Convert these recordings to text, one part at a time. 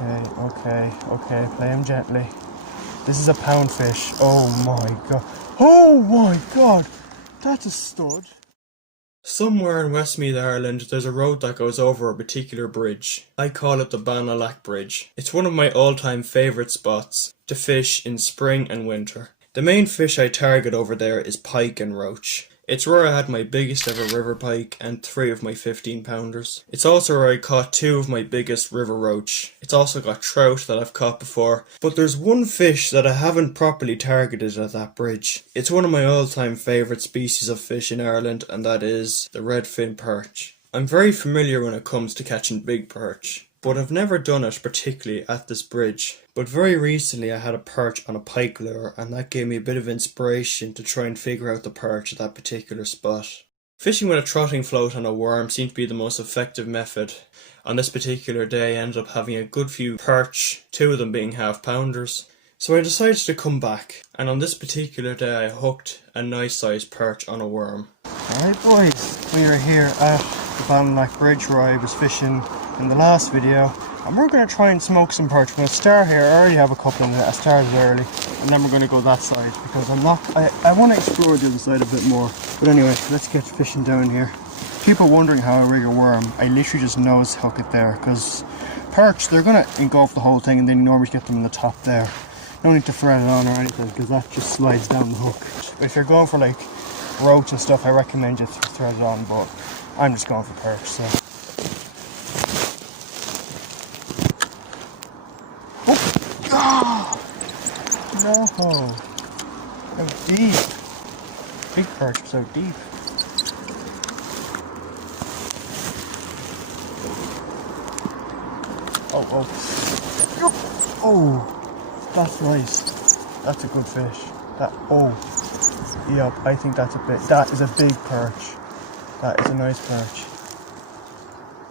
Okay, play him gently. This is a poundfish. Oh my god, that's a stud. Somewhere in Westmeath, Ireland, there's a road that goes over a particular bridge. I call it the Banalack Bridge. It's one of my all-time favourite spots to fish in spring and winter. The main fish I target over there is pike and roach. It's where I had my biggest ever river pike and 3 of my 15-pounders. It's also where I caught 2 of my biggest river roach. It's also got trout that I've caught before. But there's one fish that I haven't properly targeted at that bridge. It's one of my all-time favourite species of fish in Ireland, and that is the redfin perch. I'm very familiar when it comes to catching big perch, but I've never done it particularly at this bridge. But very recently I had a perch on a pike lure, and that gave me a bit of inspiration to try and figure out the perch at that particular spot. Fishing with a trotting float on a worm seemed to be the most effective method. On this particular day I ended up having a good few perch, 2 of them being half-pounders. So I decided to come back, and on this particular day I hooked a nice sized perch on a worm. Alright boys, we are here at the Banalack Bridge where I was fishing in the last video, and we're going to try and smoke some perch. We're going to start here. I already have a couple in it. I started early, and then we're going to go that side because I want to explore the other side a bit more. But anyway, let's get fishing down here. People wondering how I rig a worm, I literally just nose hook it there, because perch, they're going to engulf the whole thing and then you normally get them in the top there. No need to thread it on or anything because that just slides down the hook. If you're going for like roach and stuff, I recommend you thread it on, but I'm just going for perch, so. No, so deep. Big perch, so deep. Oh, that's nice. That's a good fish. Yep, I think that is a big perch. That is a nice perch.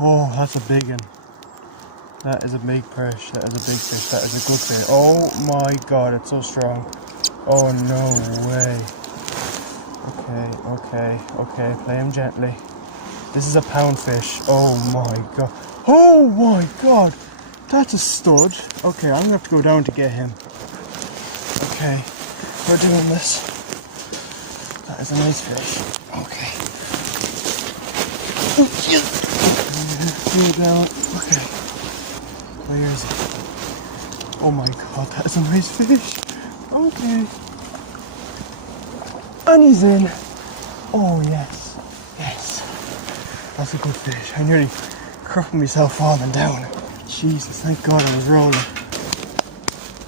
Oh, that's a big one. That is a big perch. That is a big fish. That is a good fish. Oh my god, it's so strong. Oh no way. Okay, play him gently. This is a poundfish. Oh my god, that's a stud. Okay, I'm gonna have to go down to get him. Okay, we're doing this. That is a nice fish. Okay. Oh, yes. Go down. Okay. Where is it? Oh my god, that is a nice fish. Okay. And he's in. Oh yes. That's a good fish. I nearly crippled myself falling down. Jesus, thank god I was rolling.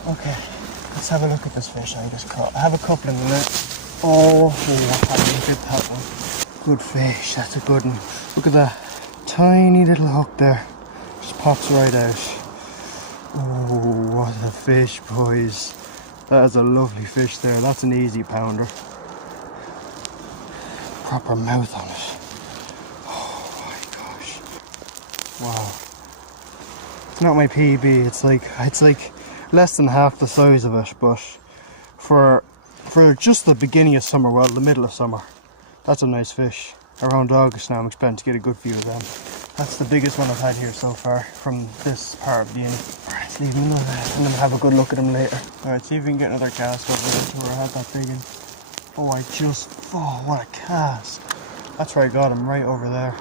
Okay, let's have a look at this fish I just caught. I have a couple in the net. Oh, look at that one. Good fish, that's a good one. Look at that tiny little hook there. Just pops right out. Oh, what a fish, boys. That is a lovely fish there. That's an easy pounder. Proper mouth on it. Oh my gosh. Wow. It's not my PB, it's like less than half the size of it, but for just the beginning of summer, well, the middle of summer, that's a nice fish. Around August now I'm expecting to get a good view of them. That's the biggest one I've had here so far from this part of the inn. Alright, leave him alone and then have a good look at him later. Alright, see if we can get another cast over there to where I had that big one. Oh, what a cast. That's where I got him, right over there.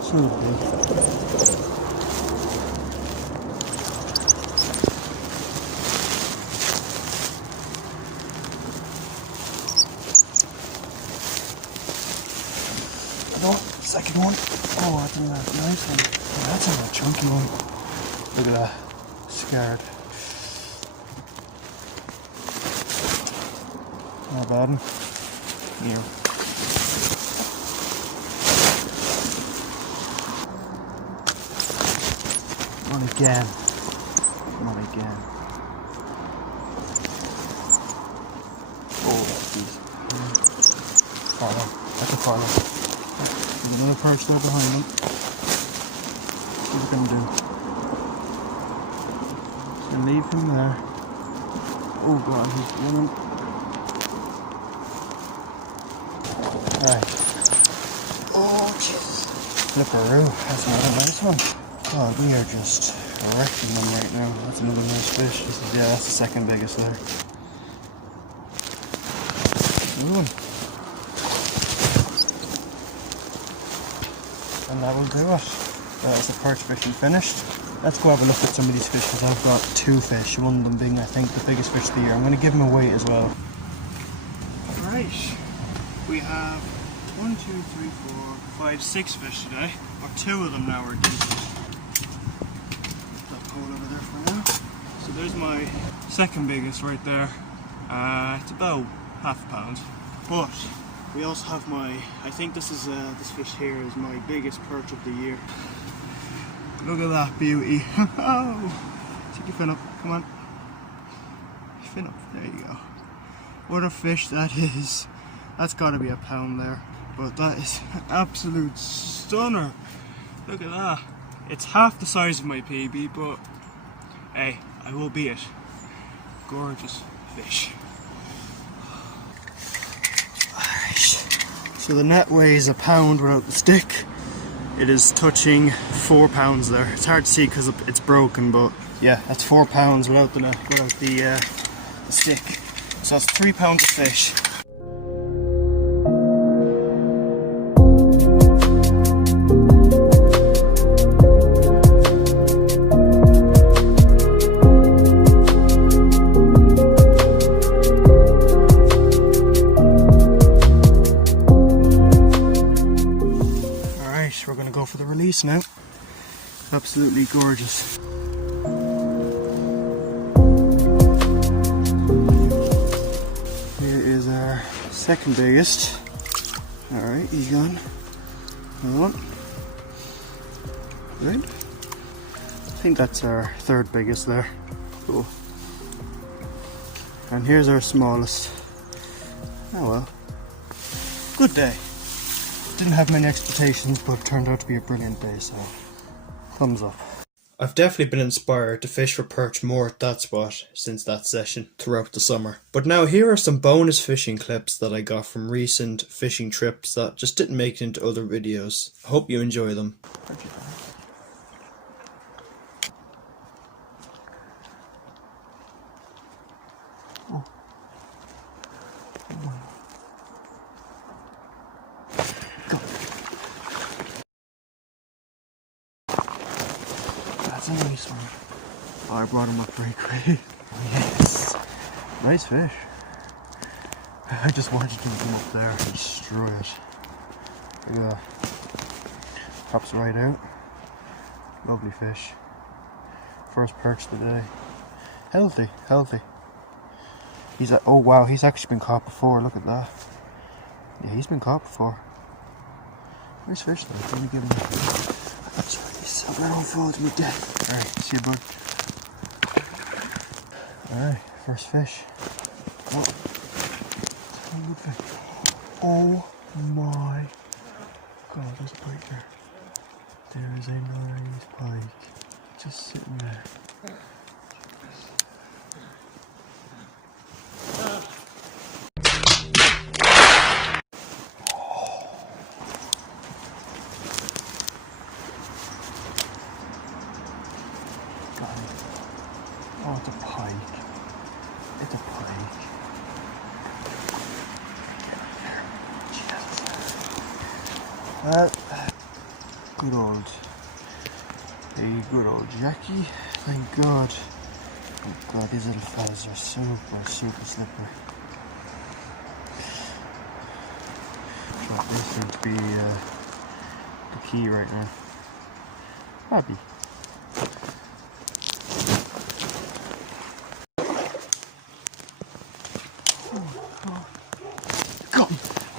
So big. Second one. Oh, that's a nice one. Oh, that's a chunky one. Look at that. Scared. Not bad one. Here. Not again. Not again. Oh, that's decent. Follow. That's a follow. There's another perch there behind him. See what we're going to do. Just going to leave him there. Oh god, he's running. Right. Oh, jeez. Flipperoo. That's another nice one. God, we are just wrecking them right now. That's another nice fish. This is, yeah, that's the second biggest there. Good one. And that will do it. That's the perch fishing finished. Let's go have a look at some of these fish because I've got two fish, one of them being I think the biggest fish of the year. I'm going to give them a weight as well. Right, we have 1, 2, 3, 4, 5, 6 fish today, or 2 of them now are decent. Put that pole over there for now. So there's my second biggest right there. It's about half a pound. But we also have my, I think this is this fish here is my biggest perch of the year. Look at that beauty. Take your fin up, come on. Fin up, there you go. What a fish that is. That's got to be a pound there. But that is an absolute stunner. Look at that. It's half the size of my PB, but hey, I will be it. Gorgeous fish. So the net weighs a pound without the stick. It is touching 4 pounds there. It's hard to see because it's broken, but yeah, that's 4 pounds without the stick. So that's 3 pounds of fish. We're going to go for the release now. Absolutely gorgeous. Here is our second biggest. Alright, he's gone. Another one. Right. I think that's our third biggest there. Cool. And here's our smallest. Oh well. Good day. Didn't have many expectations, but it turned out to be a brilliant day, so thumbs up. I've definitely been inspired to fish for perch more at that spot since that session throughout the summer. But now here are some bonus fishing clips that I got from recent fishing trips that just didn't make it into other videos. I hope you enjoy them. Oh. That's a nice one. Oh, I brought him up very quick. Yes. Nice fish. I just wanted to come up there and destroy it. Look at that. Pops right out. Lovely fish. First perch of the day. Healthy, healthy. He's oh wow, he's actually been caught before. Look at that. Yeah, he's been caught before. Nice fish though. Let me give him a... Sorry, he's around falls me dead. Alright, see you, bud. Alright, first fish. Oh my god, there's a pike there. There is a nice pike. Just sitting there. Oh, it's a pike. It's a pike. Good old Jackie. Thank God. Oh God, these little fellas are super slippery. This seems to be the key right now. Happy.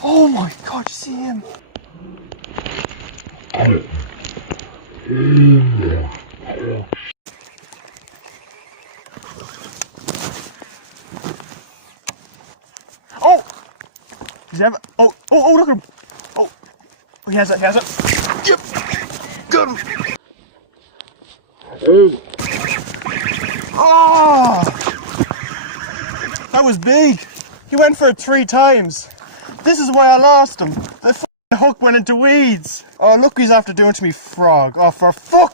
Oh my God, you see him? Oh! Does he have it? Oh, look at him! Oh, he has it, Yep! Got him! Oh! That was big! He went for it 3 times. This is why I lost him. The hook went into weeds. Oh, look, he's after doing to me frog. Oh, for fuck.